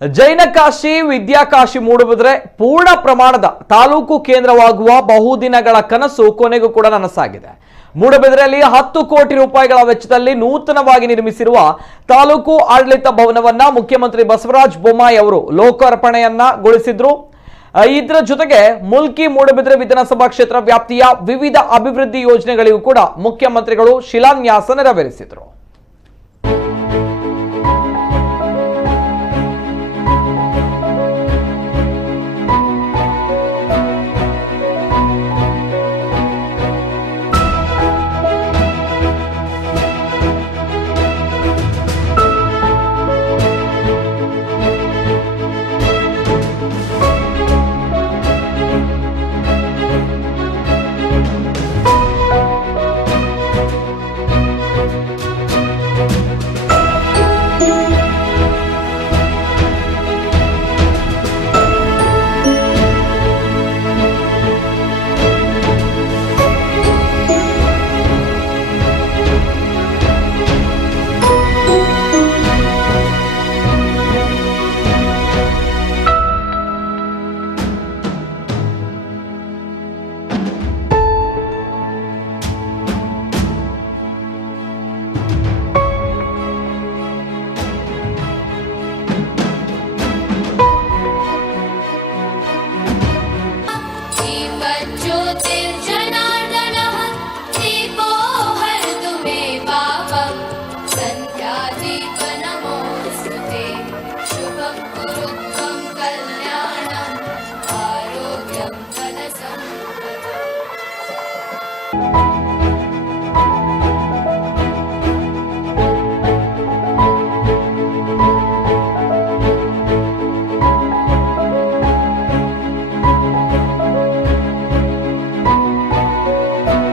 ಜೈನ ಕಾಶಿ ವಿದ್ಯಾಕಾಶಿ ಮೂಡುಬಿದ್ರೆ ಪೂರ್ಣ ಪ್ರಮಾಣದ ತಾಲೂಕು ಕೇಂದ್ರವಾಗುವ ಬಹುದಿನಗಳ ಕನಸು ಕೊನೆಗೂ ಕೂಡ ನನಸಾಗಿದೆ. ಮೂಡುಬಿದ್ರೆಯಲ್ಲಿ 10 ಕೋಟಿ ರೂಪಾಯಿಗಳ ವೆಚ್ಚದಲ್ಲಿ ನೂತನವಾಗಿ ನಿರ್ಮಿಸಿರುವ ತಾಲೂಕು ಆಡಳಿತ ಭವನವನ್ನ ಮುಖ್ಯಮಂತ್ರಿ ಬಸವರಾಜ ಬೊಮ್ಮಾಯಿ ಅವರು ಲೋಕಾರ್ಪಣೆಯನ್ನಗೊಳಿಸಿದ್ರು. ಇದರ ಜೊತೆಗೆ ಮುಲ್ಕಿ ಮೂಡುಬಿದ್ರೆ ವಿಧಾನಸಭಾ ಕ್ಷೇತ್ರ ವ್ಯಾಪ್ತಿಯ ವಿವಿಧ ಅಭಿವೃದ್ಧಿ ಯೋಜನೆಗಳಿಗೂ ಕೂಡ ಮುಖ್ಯಮಂತ್ರಿಗಳು ಶಿಲಾನ್ಯಾಸ ನೆರವೇರಿಸಿದರು.